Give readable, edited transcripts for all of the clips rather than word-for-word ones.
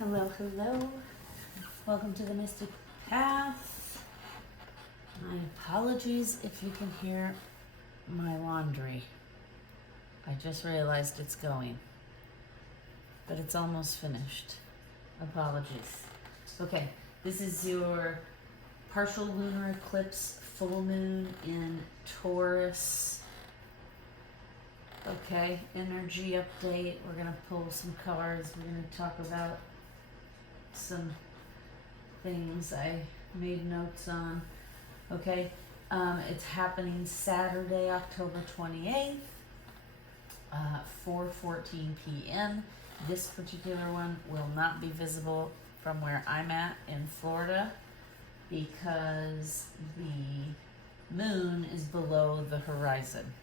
Hello, hello. Welcome to the Mystic Path. My apologies if you can hear my laundry. I just realized it's going, but it's almost finished. Apologies. Okay, this is your partial lunar eclipse full moon in Taurus. Okay, energy update. We're going to pull some cards. We're going to talk about some things I made notes on. Okay, it's happening Saturday, October 28th, 4:14 p.m. This particular one will not be visible from where I'm at in Florida because the moon is below the horizon.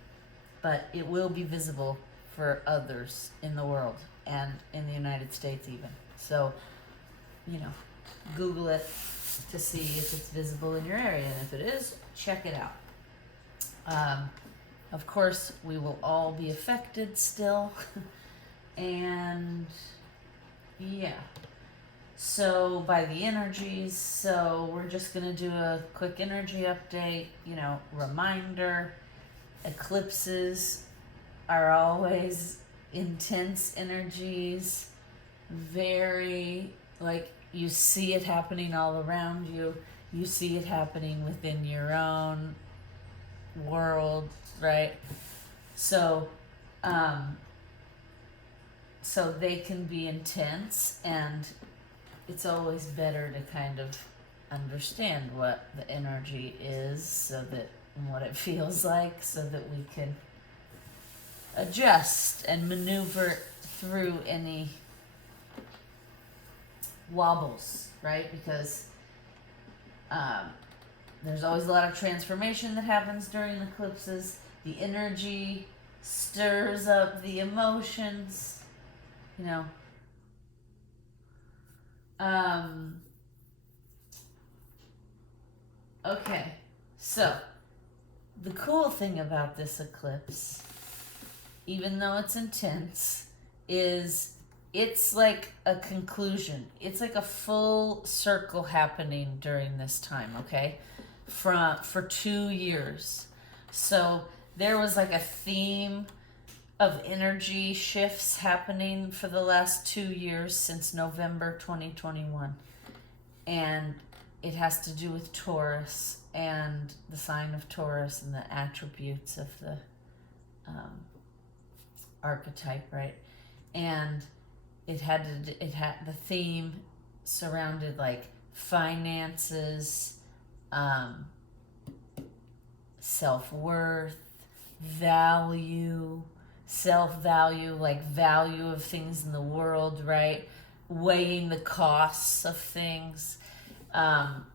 But it will be visible for others in the world and in the United States even. So, Google it to see if it's visible in your area. And if it is, check it out. Of course, we will all be affected still. And yeah. So by the energies, so we're just going to do a quick energy update, reminder. Eclipses are always intense energies, very, you see it happening all around you. You see it happening within your own world, right? So, so they can be intense, and it's always better to kind of understand what the energy is so that and what it feels like so that we can adjust and maneuver through any wobbles, right? Because there's always a lot of transformation that happens during eclipses. The energy stirs up the emotions, okay, so the cool thing about this eclipse, even though it's intense, is it's like a conclusion. It's like a full circle happening during this time, okay? For 2 years. So there was like a theme of energy shifts happening for the last 2 years since November 2021. And it has to do with Taurus and the sign of Taurus and the attributes of the archetype, right? And it had the theme surrounded like finances, self-worth, value, self-value, like value of things in the world, right? Weighing the costs of things. And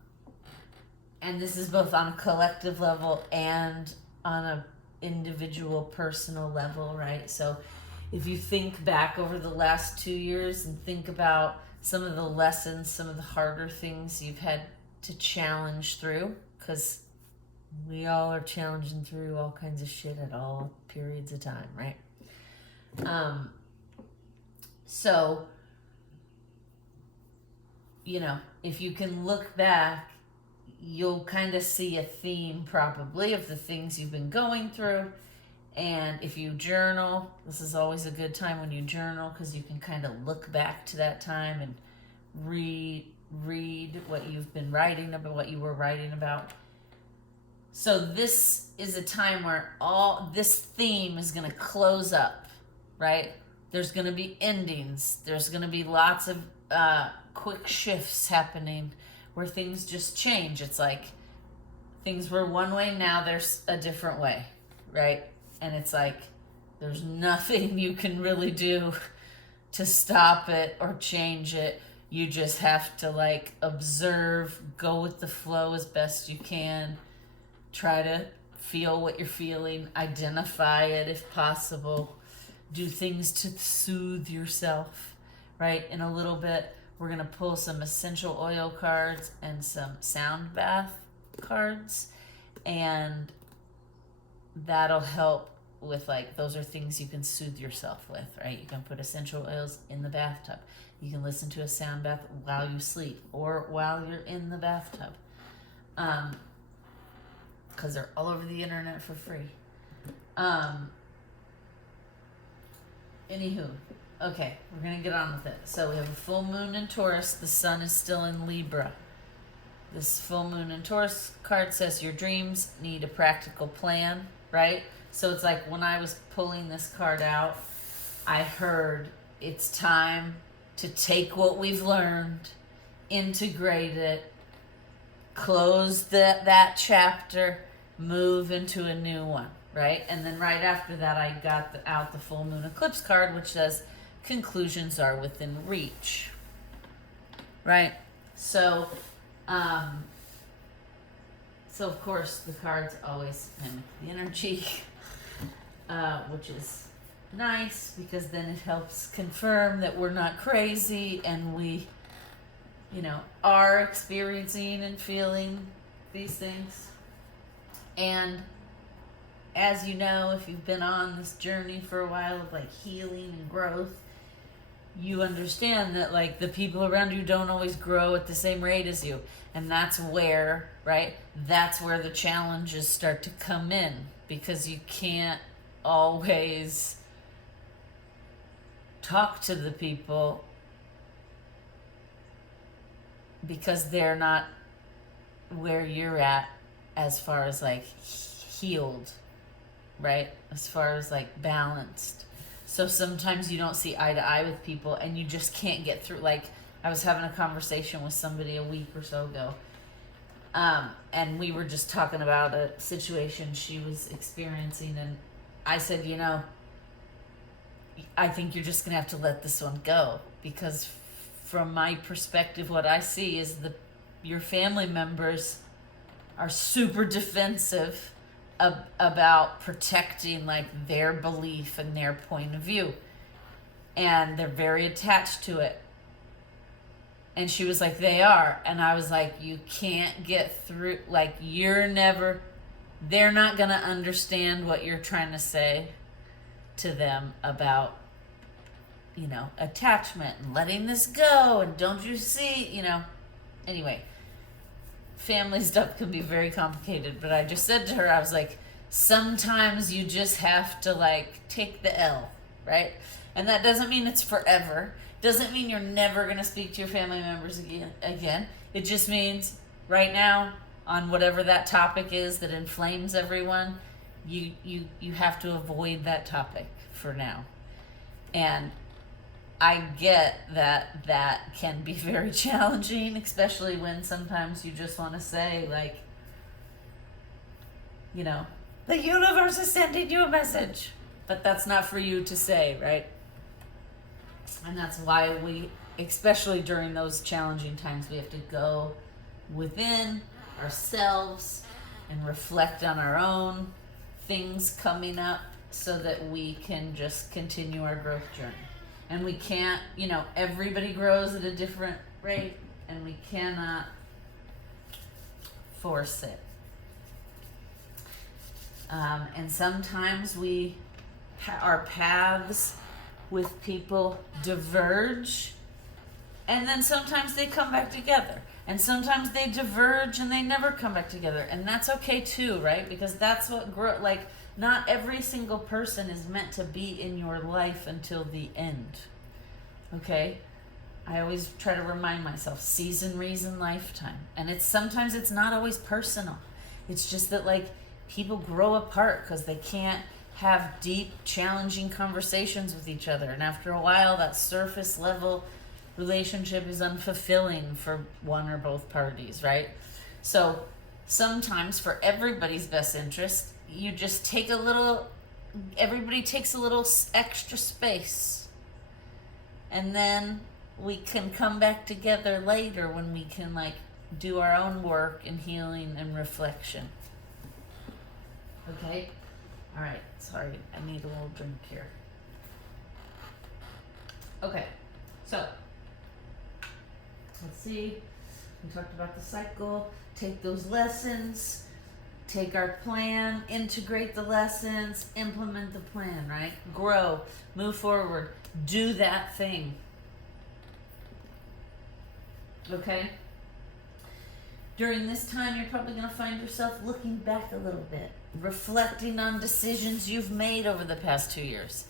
this is both on a collective level and on a individual personal level, right? So if you think back over the last 2 years and think about some of the lessons, some of the harder things you've had to challenge through, because we all are challenging through all kinds of shit at all periods of time, right? So, if you can look back, you'll kind of see a theme probably of the things you've been going through. And if you journal, this is always a good time when you journal because you can kind of look back to that time and read what you've been writing about, what you were writing about. So this is a time where all this theme is going to close up, right? There's going to be endings. There's going to be lots of quick shifts happening where things just change. It's like things were one way, now there's a different way, right? And it's like there's nothing you can really do to stop it or change it. You just have to observe, go with the flow as best you can, try to feel what you're feeling, identify it if possible, do things to soothe yourself, right? In a little bit, we're going to pull some essential oil cards and some sound bath cards, and that'll help with like, those are things you can soothe yourself with, right? You can put essential oils in the bathtub. You can listen to a sound bath while you sleep or while you're in the bathtub. Because they're all over the internet for free. Anywho, okay, we're going to get on with it. So we have a full moon in Taurus. The sun is still in Libra. This full moon in Taurus card says your dreams need a practical plan, right? So it's like when I was pulling this card out, I heard it's time to take what we've learned, integrate it, close that chapter, move into a new one, right? And then right after that, I got out the full moon eclipse card, which says conclusions are within reach, right? So of course the cards always mimic the energy, which is nice because then it helps confirm that we're not crazy and we, are experiencing and feeling these things. And as you know, if you've been on this journey for a while of like healing and growth, you understand that like the people around you don't always grow at the same rate as you. And that's where, right? That's where the challenges start to come in, because you can't always talk to the people because they're not where you're at as far as like healed, right? As far as like balanced. So sometimes you don't see eye to eye with people and you just can't get through. Like I was having a conversation with somebody a week or so ago, and we were just talking about a situation she was experiencing, and I said, I think you're just gonna have to let this one go, because from my perspective, what I see is your family members are super defensive about protecting like their belief and their point of view, and they're very attached to it. And she was like, they are. And I was like, you can't get through, like they're not gonna understand what you're trying to say to them about attachment and letting this go, and don't you see, anyway, family stuff can be very complicated. But I just said to her, I was like, sometimes you just have to like take the L, right? And that doesn't mean it's forever. Doesn't mean you're never going to speak to your family members again. It just means right now, on whatever that topic is that inflames everyone, you have to avoid that topic for now. And I get that can be very challenging, especially when sometimes you just want to say, like, the universe is sending you a message. But that's not for you to say, right? And that's why we, especially during those challenging times, we have to go within ourselves and reflect on our own things coming up so that we can just continue our growth journey. And we can't, everybody grows at a different rate, and we cannot force it. And sometimes our paths with people diverge, and then sometimes they come back together. And sometimes they diverge and they never come back together. And that's okay too, right? Because that's what not every single person is meant to be in your life until the end. Okay? I always try to remind myself, season, reason, lifetime. And sometimes it's not always personal. It's just that like people grow apart because they can't have deep, challenging conversations with each other. And after a while, that surface level relationship is unfulfilling for one or both parties, right? So sometimes for everybody's best interest, you just everybody takes a little extra space. And then we can come back together later when we can like do our own work and healing and reflection. Okay? All right. Sorry, I need a little drink here. Okay. So, let's see. We talked about the cycle. Take those lessons. take our plan, integrate the lessons, implement the plan, right? Grow, move forward, do that thing. Okay? During this time, you're probably going to find yourself looking back a little bit, reflecting on decisions you've made over the past 2 years.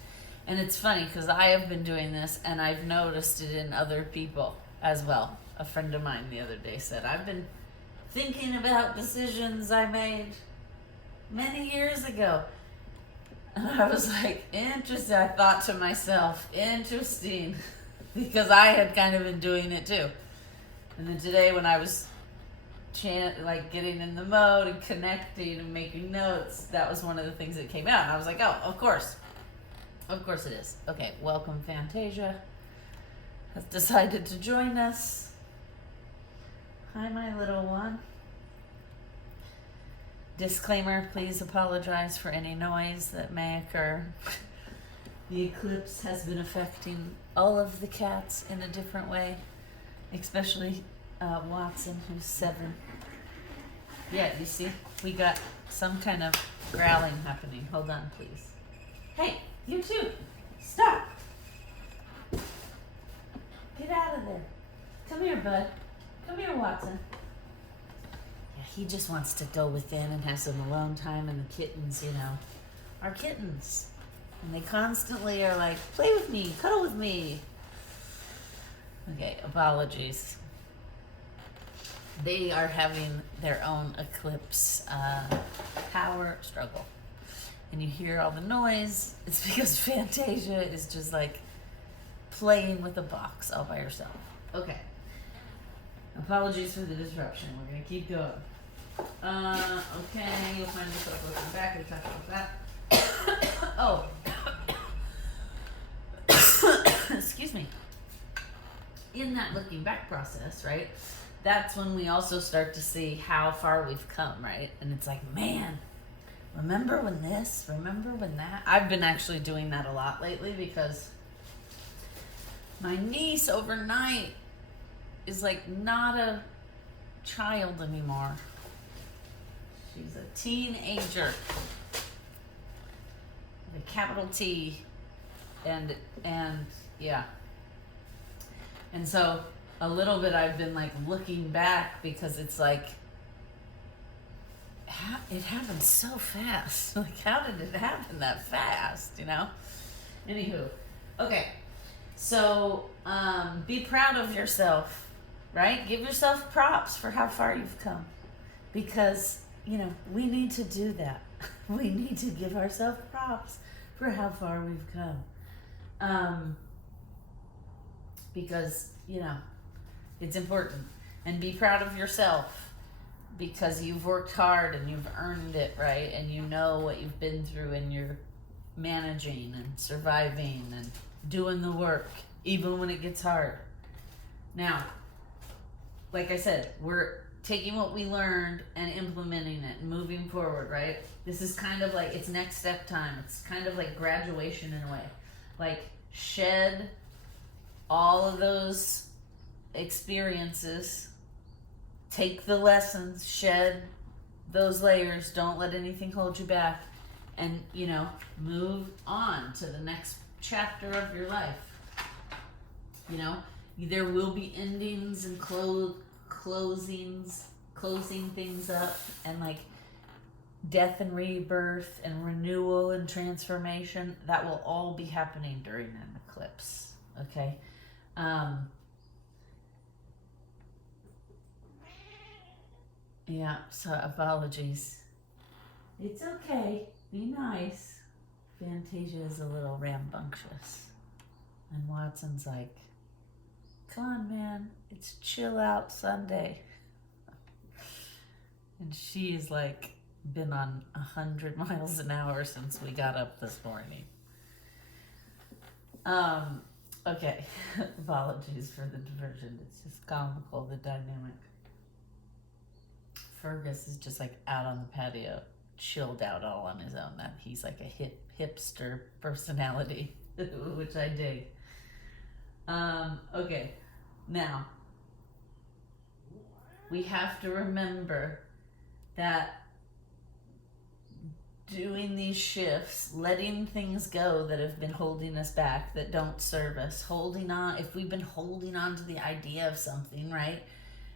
And it's funny because I have been doing this and I've noticed it in other people as well. A friend of mine the other day said, I've been thinking about decisions I made many years ago. And I was like, interesting. I thought to myself, interesting, because I had kind of been doing it too. And then today when I was getting in the mode and connecting and making notes, that was one of the things that came out. And I was like, oh, of course. Of course it is. Okay, welcome Fantasia. Has decided to join us. Hi, my little one. Disclaimer, please apologize for any noise that may occur. The eclipse has been affecting all of the cats in a different way, especially Watson, who's 7. Yeah, you see, we got some kind of growling happening. Hold on, please. Hey, you too. Stop. Get out of there. Come here, bud. Come here, Watson. Yeah, he just wants to go within and have some alone time, and the kittens, are kittens. And they constantly are like, play with me, cuddle with me. Okay, apologies. They are having their own eclipse power struggle. And you hear all the noise. It's because Fantasia is just like playing with a box all by herself. Okay. Apologies for the disruption. We're going to keep going. Okay, you'll find yourself looking back. We talked about that. Oh. Excuse me. In that looking back process, right? That's when we also start to see how far we've come, right? And it's like, man, remember when this? Remember when that? I've been actually doing that a lot lately because my niece overnight is like not a child anymore. She's a teenager. With a capital T. And yeah. And so a little bit I've been like looking back because it's like, it happened so fast. Like, how did it happen that fast, Anywho. Okay. So, be proud of yourself, right? Give yourself props for how far you've come. Because, we need to do that. We need to give ourselves props for how far we've come. Because, it's important. And be proud of yourself because you've worked hard and you've earned it, right? And you know what you've been through and you're managing and surviving and doing the work, even when it gets hard. Now, like I said, we're taking what we learned and implementing it and moving forward, right? This is kind of like, it's next step time. It's kind of like graduation in a way. Like, shed all of those experiences, take the lessons, shed those layers, don't let anything hold you back, and move on to the next chapter of your life. There will be endings and closing things up, and like death and rebirth and renewal and transformation. That will all be happening during an eclipse. Okay. Yeah, so apologies. It's okay. Be nice. Fantasia is a little rambunctious. And Watson's like, come on, man. It's chill out Sunday. And she's like been on 100 miles an hour since we got up this morning. Okay. Apologies for the diversion. It's just comical, the dynamic. Fergus is just like out on the patio, chilled out all on his own. That he's like a hipster personality, which I dig. Okay, now we have to remember that doing these shifts, letting things go that have been holding us back, that don't serve us, holding on. If we've been holding on to the idea of something, right,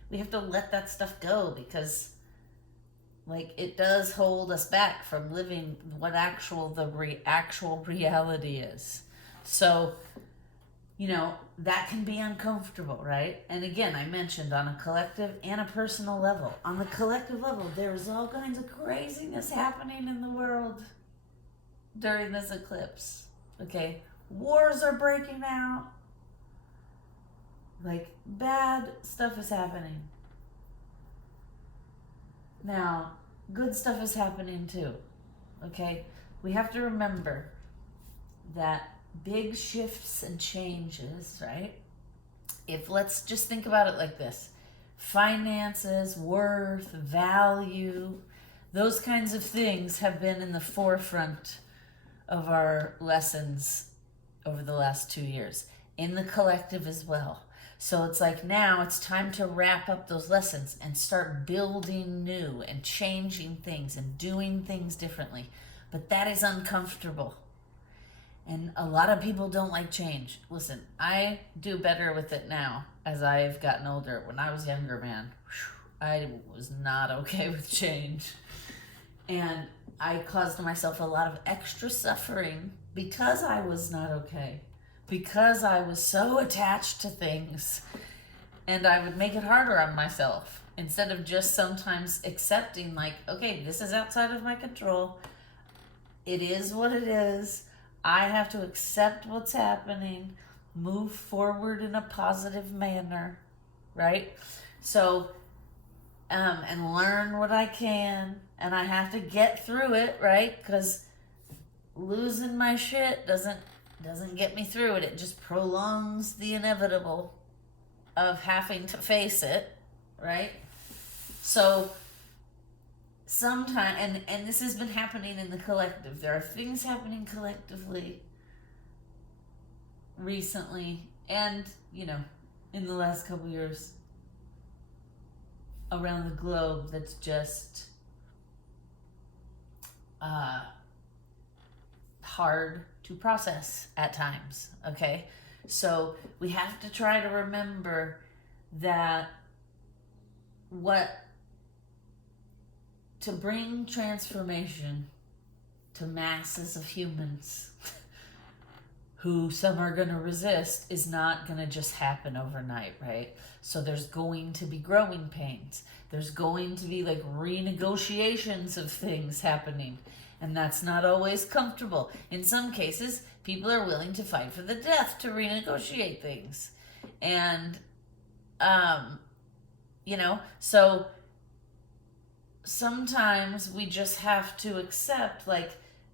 we have to let that stuff go, because like it does hold us back from living what actual reality is. So, you know, that can be uncomfortable, right? And again, I mentioned on a collective and a personal level. On the collective level, there's all kinds of craziness happening in the world during this eclipse. Okay? Wars are breaking out. Like, bad stuff is happening. Now, good stuff is happening too. Okay? We have to remember that big shifts and changes, right? If let's just think about it like this: finances, worth, value, those kinds of things have been in the forefront of our lessons over the last 2 years, in the collective as well. So it's like now it's time to wrap up those lessons and start building new and changing things and doing things differently. But that is uncomfortable. And a lot of people don't like change. Listen, I do better with it now as I've gotten older. When I was younger, man, I was not okay with change. And I caused myself a lot of extra suffering because I was not okay. Because I was so attached to things. And I would make it harder on myself instead of just sometimes accepting, like, okay, this is outside of my control. It is what it is. I have to accept what's happening, move forward in a positive manner, right? So, and learn what I can, and I have to get through it, right? Because losing my shit doesn't get me through it. It just prolongs the inevitable of having to face it, right? So sometimes, and this has been happening in the collective. There are things happening collectively recently, and, you know, in the last couple years around the globe that's just hard to process at times, okay? So we have to try to remember that to bring transformation to masses of humans who some are going to resist is not going to just happen overnight, right? So there's going to be growing pains. There's going to be like renegotiations of things happening. And that's not always comfortable. In some cases, people are willing to fight for the death to renegotiate things. And, you know, so sometimes we just have to accept, like,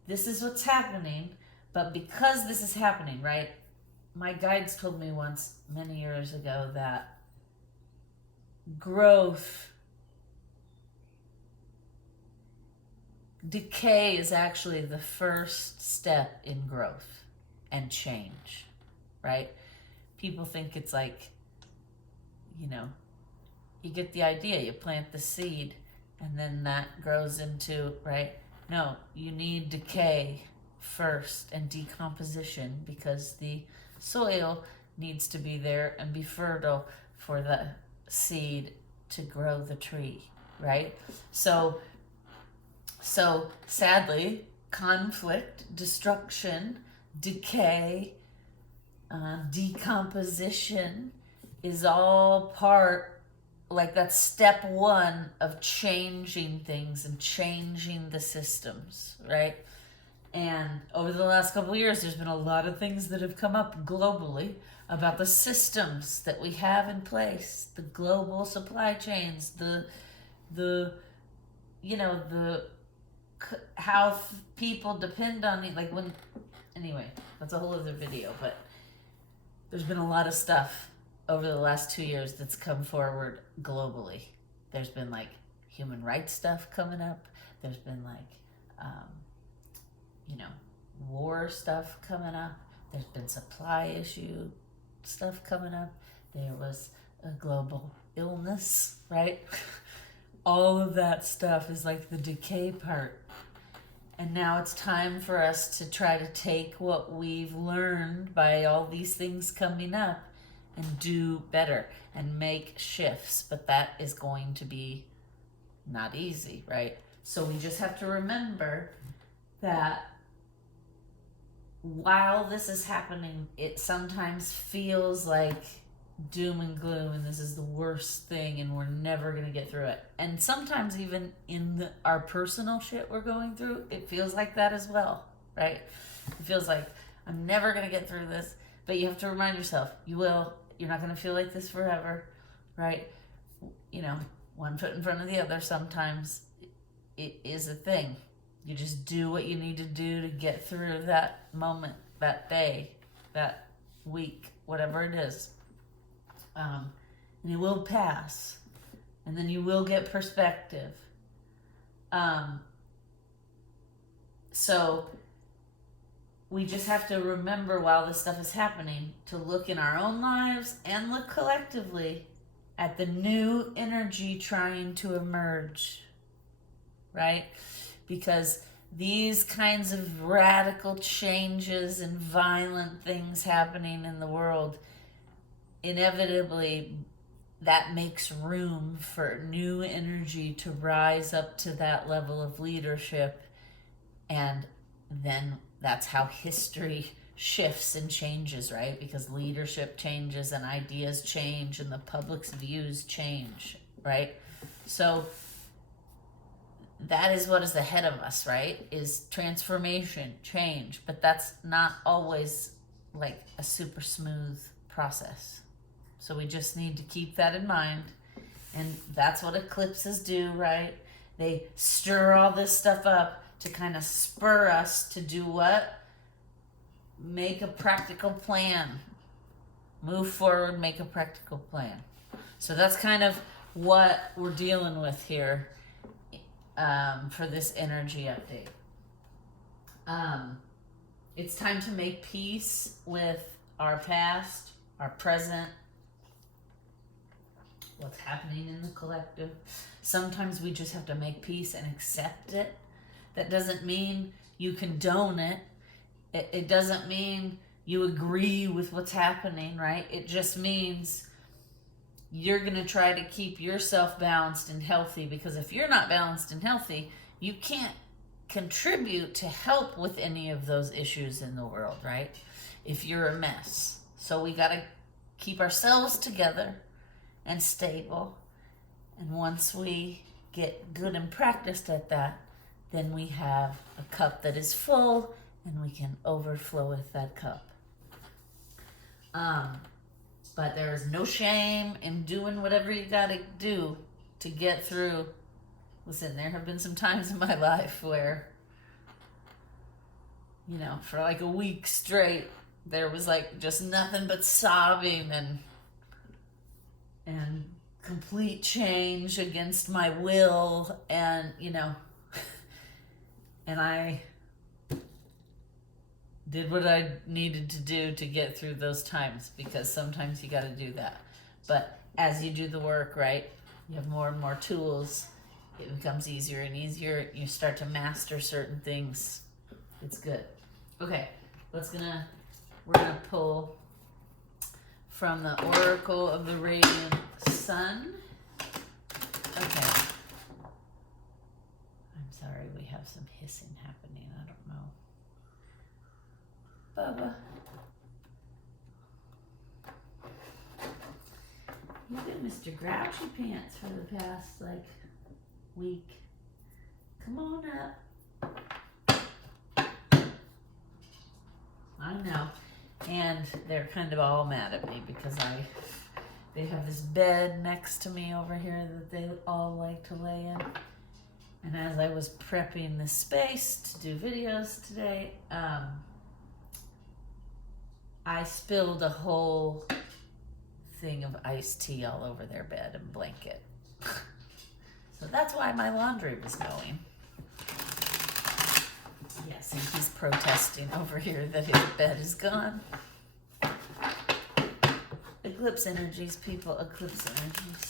this is what's happening, but because this is happening, right? My guides told me once, many years ago, that decay is actually the first step in growth and change, right? People think it's like, you know, you get the idea, you plant the seed, and then that grows into, right? No, you need decay first and decomposition, because the soil needs to be there and be fertile for the seed to grow the tree, right? So sadly, conflict, destruction, decay, decomposition is all part, like that's step one of changing things and changing the systems, right? And over the last couple of years, there's been a lot of things that have come up globally about the systems that we have in place, the global supply chains, how people depend on it. Like anyway, that's a whole other video, but there's been a lot of stuff over the last 2 years that's come forward globally. There's been like human rights stuff coming up. There's been like, war stuff coming up. There's been supply issue stuff coming up. There was a global illness, right? All of that stuff is like the decay part. And now it's time for us to try to take what we've learned by all these things coming up and do better and make shifts. But that is going to be not easy, right? So we just have to remember that while this is happening, it sometimes feels like doom and gloom and this is the worst thing and we're never going to get through it. And sometimes even in our personal shit we're going through, it feels like that as well, right? It feels like I'm never going to get through this, but you have to remind yourself, you will. You're not going to feel like this forever, right? You know, one foot in front of the other sometimes. It is a thing. You just do what you need to do to get through that moment, that day, that week, whatever it is. And it will pass. And then you will get perspective. So we just have to remember while this stuff is happening to look in our own lives and look collectively at the new energy trying to emerge, right? Because these kinds of radical changes and violent things happening in the world, inevitably that makes room for new energy to rise up to that level of leadership. And then that's how history shifts and changes, right? Because leadership changes and ideas change and the public's views change, right? So that is what is ahead of us, right? Is transformation, change. But that's not always like a super smooth process. So we just need to keep that in mind. And that's what eclipses do, right? They stir all this stuff up to kind of spur us to do what? Make a practical plan. Move forward, make a practical plan. So that's kind of what we're dealing with here for this energy update. It's time to make peace with our past, our present, what's happening in the collective. Sometimes we just have to make peace and accept it. That doesn't mean you condone it. It doesn't mean you agree with what's happening, right? It just means you're going to try to keep yourself balanced and healthy, because if you're not balanced and healthy, you can't contribute to help with any of those issues in the world, right? If you're a mess. So we got to keep ourselves together and stable. And once we get good and practiced at that, then we have a cup that is full and we can overflow with that cup. But there is no shame in doing whatever you got to do to get through. Listen, there have been some times in my life where, you know, for like a week straight, there was like just nothing but sobbing and complete change against my will, and, you know, and I did what I needed to do to get through those times, because sometimes you got to do that. But as you do the work, right, you have more and more tools. It becomes easier and easier. You start to master certain things. It's good. Okay, we're gonna pull from the Oracle of the Radiant Sun. Okay. I'm sorry, we have some hissing happening. I don't know. Bubba. You've been Mr. Grouchy Pants for the past, like, week. Come on up. I know. And they're kind of all mad at me because they have this bed next to me over here that they all like to lay in. And as I was prepping the space to do videos today, I spilled a whole thing of iced tea all over their bed and blanket. So that's why my laundry was going. Yes, and he's protesting over here that his bed is gone. Eclipse energies, people, eclipse energies.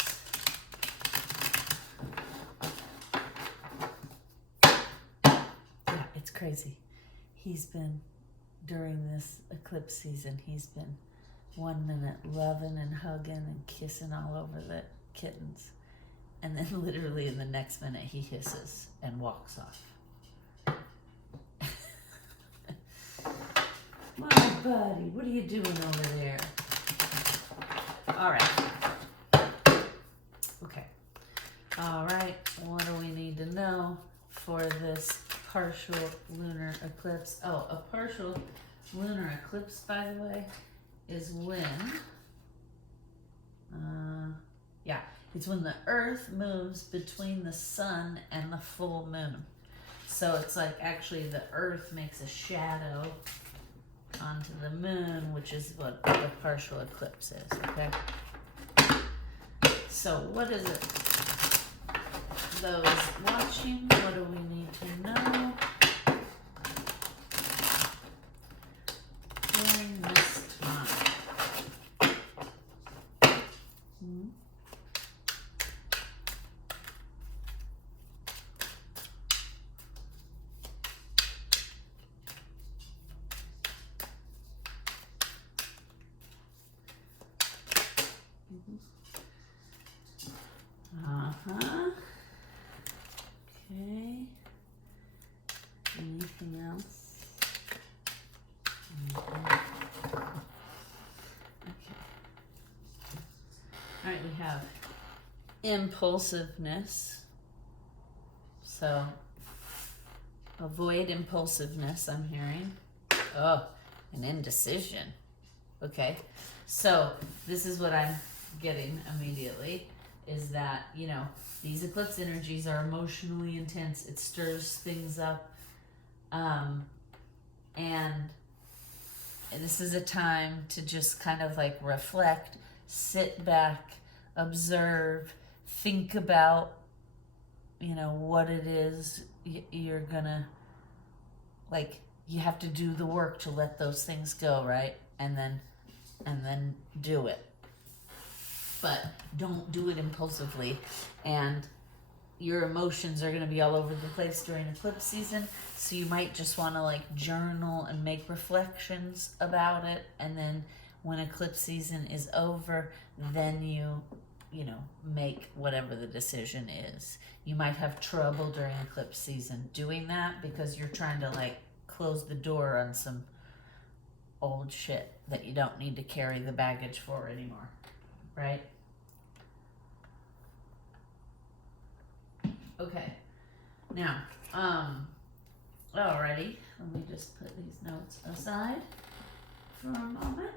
Yeah, crazy. He's been, during this eclipse season, he's been 1 minute loving and hugging and kissing all over the kittens. And then literally in the next minute, he hisses and walks off. My buddy, what are you doing over there? All right. Okay. All right. What do we need to know for this partial lunar eclipse? Oh, a partial lunar eclipse, by the way, is when, it's when the earth moves between the sun and the full moon. So it's like actually the earth makes a shadow onto the moon, which is what the partial eclipse is, okay? So what is it? Those watching, what do we need to know during this time? Okay. Anything else? Okay. All right, we have impulsiveness. So avoid impulsiveness, I'm hearing. Oh, and indecision. Okay. So this is what I'm getting immediately, is that, you know, these eclipse energies are emotionally intense. It stirs things up. And this is a time to just kind of like reflect, sit back, observe, think about, you know, what it is you're gonna, like, you have to do the work to let those things go, right? And then do it. But don't do it impulsively. And your emotions are going to be all over the place during eclipse season. So you might just want to like journal and make reflections about it. And then when eclipse season is over, then you know, make whatever the decision is. You might have trouble during eclipse season doing that because you're trying to like close the door on some old shit that you don't need to carry the baggage for anymore, right? Okay, now, alrighty, let me just put these notes aside for a moment.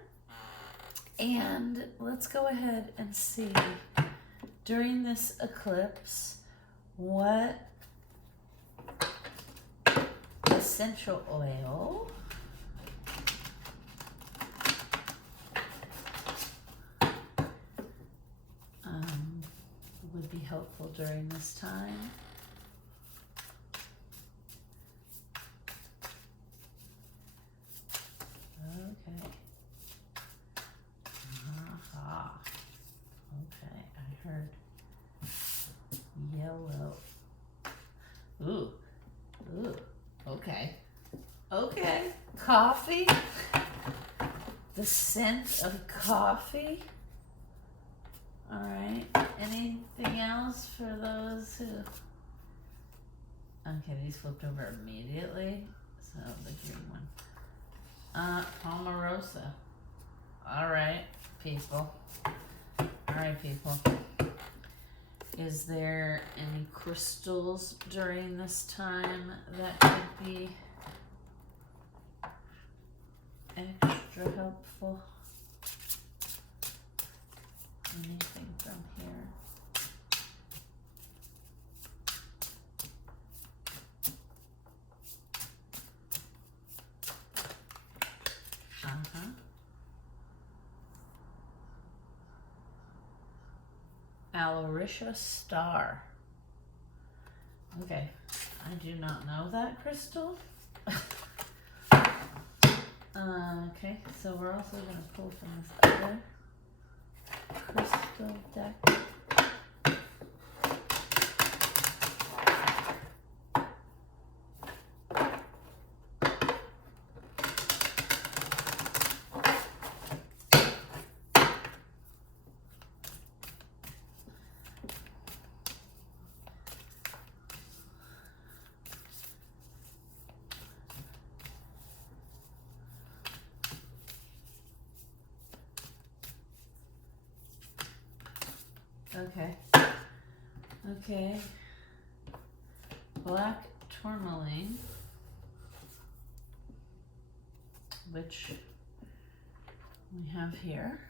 And let's go ahead and see, during this eclipse, what essential oil would be helpful during this time. Okay. Okay, I heard yellow. Ooh. Okay. Okay. Coffee. The scent of coffee. All right. Anything else for those who... Okay, these flipped over immediately. So the green one. Palmarosa. All right, people. All right, people. Is there any crystals during this time that could be extra helpful? Anything from here? Aloysia star. Okay, I do not know that crystal. Okay, so we're also going to pull from this other crystal deck. Okay. Okay. Black tourmaline, which we have here.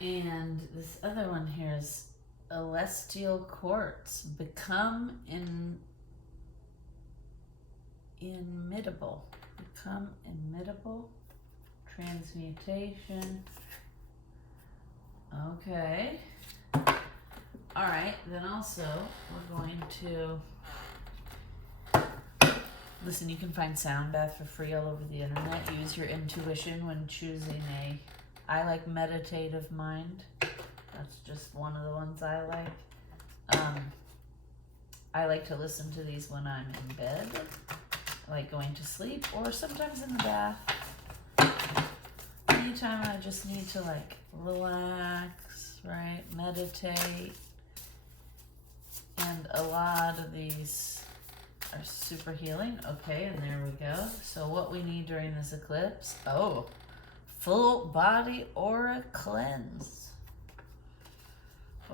And this other one here is celestial quartz. Become imitable. Become imitable. Transmutation. Okay. All right. Then also we're going to listen. You can find sound bath for free all over the internet. Use your intuition when choosing a. I like meditative mind. That's just one of the ones I like. I like to listen to these when I'm in bed, like going to sleep, or sometimes in the bath. Anytime I just need to like relax, right? Meditate. And a lot of these are super healing. Okay, and there we go. So what we need during this eclipse, full body aura cleanse.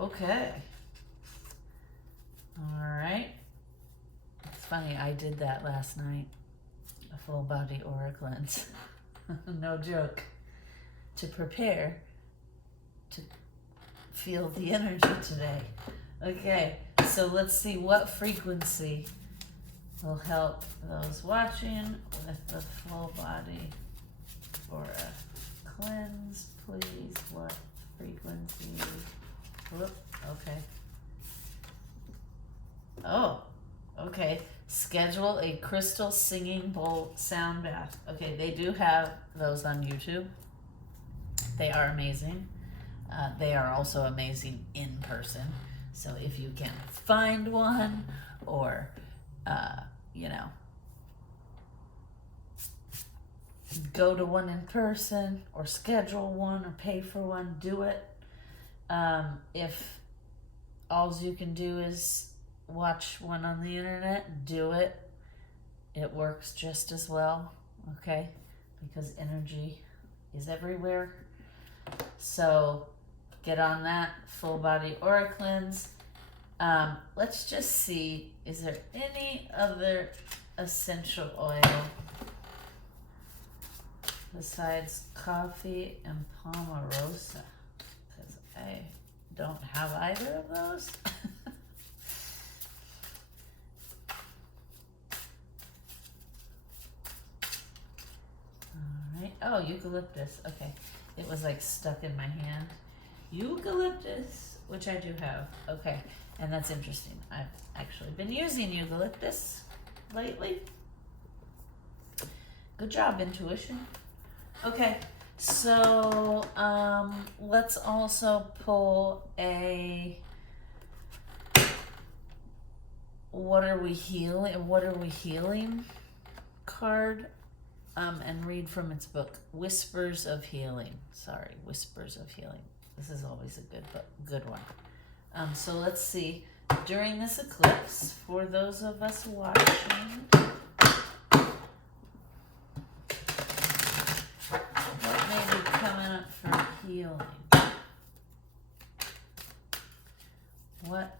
Okay. All right. It's funny, I did that last night. A full body aura cleanse. No joke. To prepare to feel the energy today. Okay, so let's see what frequency will help those watching with the full body aura cleanse, please. What frequency? Whoop, okay. Oh, okay. Schedule a crystal singing bowl sound bath. Okay, they do have those on YouTube. They are amazing. They are also amazing in person. So if you can find one or, go to one in person or schedule one or pay for one, do it. If all you can do is watch one on the internet, do it. It works just as well, okay? Because energy is everywhere. So get on that full body aura cleanse. Let's just see, is there any other essential oil besides coffee and palmarosa? Because I don't have either of those. All right. Oh, eucalyptus. Okay. It was like stuck in my hand. Eucalyptus, which I do have. Okay. And that's interesting. I've actually been using eucalyptus lately. Good job, intuition. Okay. So, let's also pull a what are we healing card, and read from its book, Whispers of Healing. Whispers of Healing. This is always a good one. So let's see, during this eclipse, for those of us watching, what may be coming up for healing? What?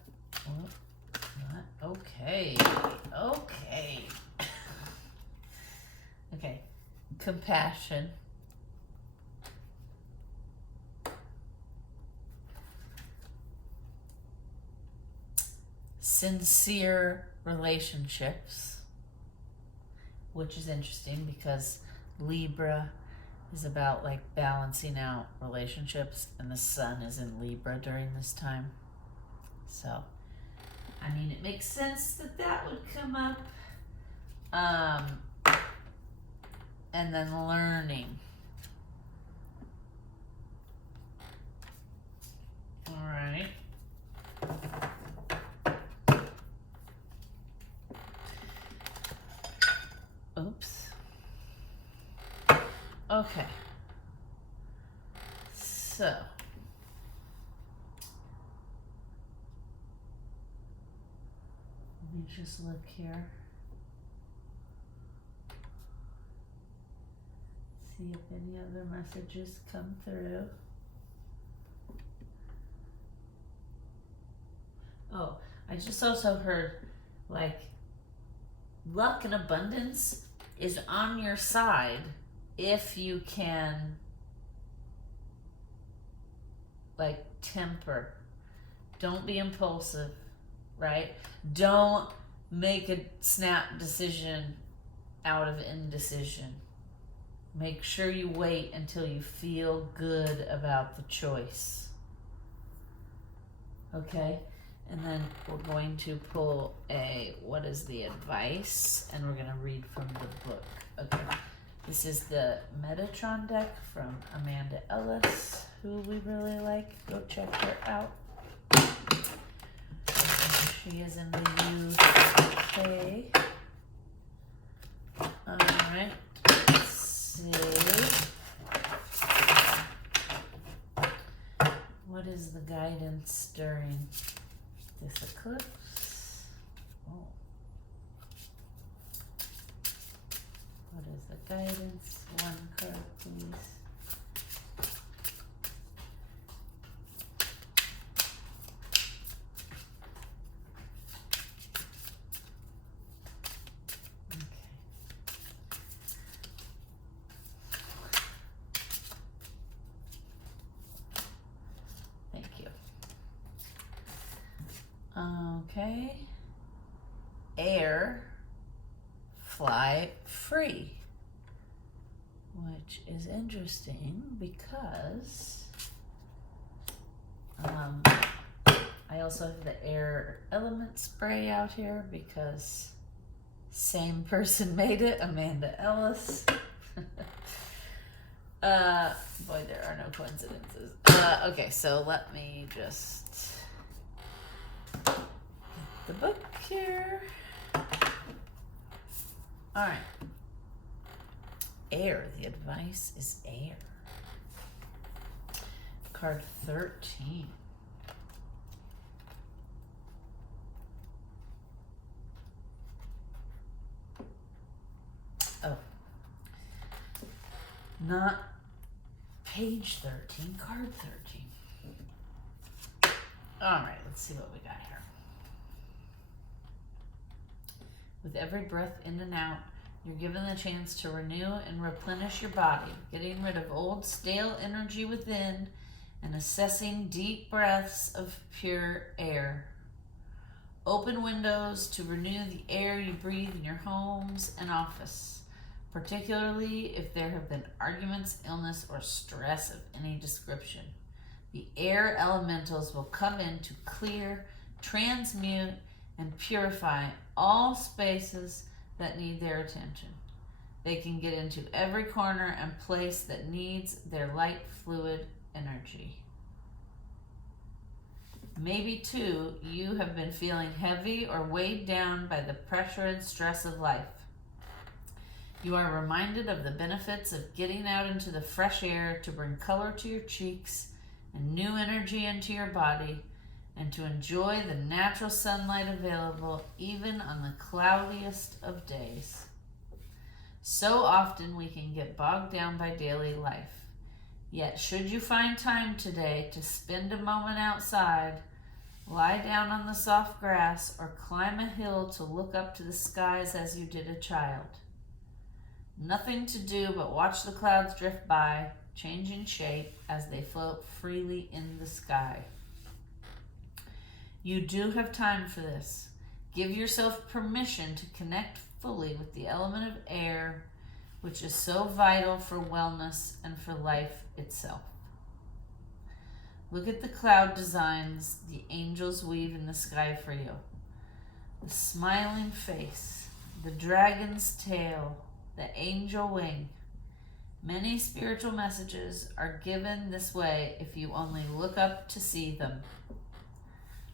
Okay. Okay. Compassion. Sincere relationships, which is interesting because Libra is about like balancing out relationships, and the sun is in Libra during this time. So, I mean, it makes sense that would come up. And then learning. All right. Oops. Okay. So. Let me just look here. See if any other messages come through. Oh, I just also heard, like, luck and abundance is on your side if you can, like, temper. Don't be impulsive, right? Don't make a snap decision out of indecision. Make sure you wait until you feel good about the choice. Okay? And then we're going to pull a what is the advice, and we're going to read from the book. Okay. This is the Metatron deck from Amanda Ellis, who we really like. Go check her out. She is in the UK. Alright. Let's see. What is the guidance during this eclipse? Oh. What is the guidance? One card, please. Okay. Air, fly free, which is interesting because I also have the air element spray out here because same person made it, Amanda Ellis. Boy, there are no coincidences. Okay, so let me just get the book here. All right. Air. The advice is air. Card 13. Oh. Not page 13, card 13. All right, let's see what we got here. With every breath in and out, you're given the chance to renew and replenish your body, getting rid of old, stale energy within and assessing deep breaths of pure air. Open windows to renew the air you breathe in your homes and office, particularly if there have been arguments, illness, or stress of any description. The air elementals will come in to clear, transmute, and purify all spaces that need their attention. They can get into every corner and place that needs their light fluid energy. Maybe, too, you have been feeling heavy or weighed down by the pressure and stress of life. You are reminded of the benefits of getting out into the fresh air to bring color to your cheeks and new energy into your body, and to enjoy the natural sunlight available even on the cloudiest of days. So often we can get bogged down by daily life. Yet should you find time today to spend a moment outside, lie down on the soft grass, or climb a hill to look up to the skies as you did a child. Nothing to do but watch the clouds drift by, changing shape as they float freely in the sky. You do have time for this. Give yourself permission to connect fully with the element of air, which is so vital for wellness and for life itself. Look at the cloud designs the angels weave in the sky for you. The smiling face, the dragon's tail, the angel wing. Many spiritual messages are given this way if you only look up to see them.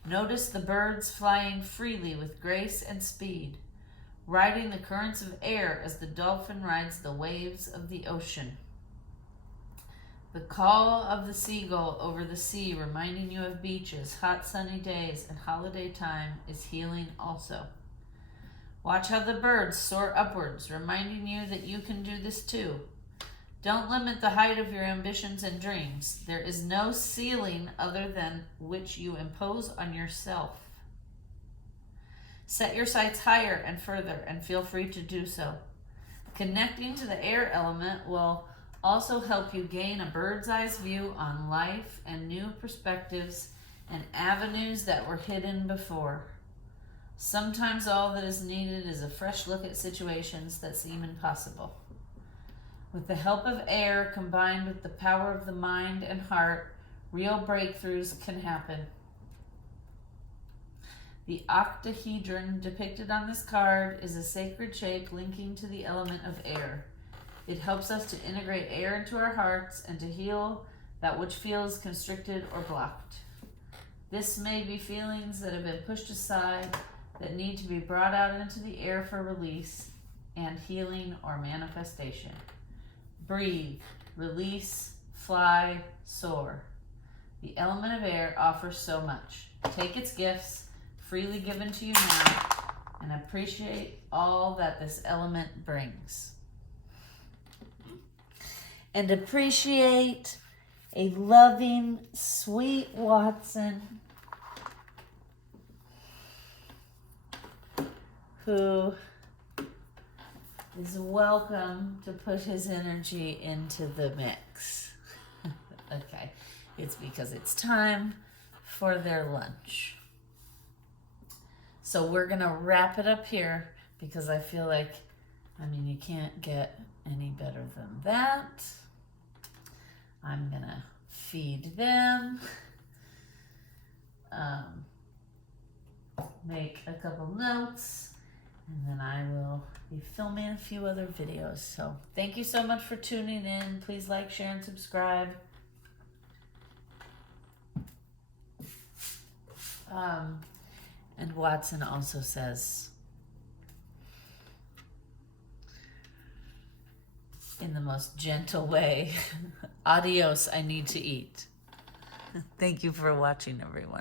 Notice the birds flying freely with grace and speed, riding the currents of air as the dolphin rides the waves of the ocean. The call of the seagull over the sea, reminding you of beaches, hot sunny days, and holiday time, is healing also. Watch how the birds soar upwards, reminding you that you can do this too. Don't limit the height of your ambitions and dreams. There is no ceiling other than which you impose on yourself. Set your sights higher and further and feel free to do so. Connecting to the air element will also help you gain a bird's eye view on life and new perspectives and avenues that were hidden before. Sometimes all that is needed is a fresh look at situations that seem impossible. With the help of air combined with the power of the mind and heart, real breakthroughs can happen. The octahedron depicted on this card is a sacred shape linking to the element of air. It helps us to integrate air into our hearts and to heal that which feels constricted or blocked. This may be feelings that have been pushed aside that need to be brought out into the air for release and healing or manifestation. Breathe, release, fly, soar. The element of air offers so much. Take its gifts, freely given to you now, and appreciate all that this element brings. And appreciate a loving, sweet Watson who is welcome to put his energy into the mix. Okay, it's because it's time for their lunch. So we're gonna wrap it up here because I feel like, you can't get any better than that. I'm gonna feed them, make a couple notes, and then I will be filming a few other videos. So thank you so much for tuning in. Please like, share, and subscribe. And Watson also says, in the most gentle way, adios, I need to eat. Thank you for watching, everyone.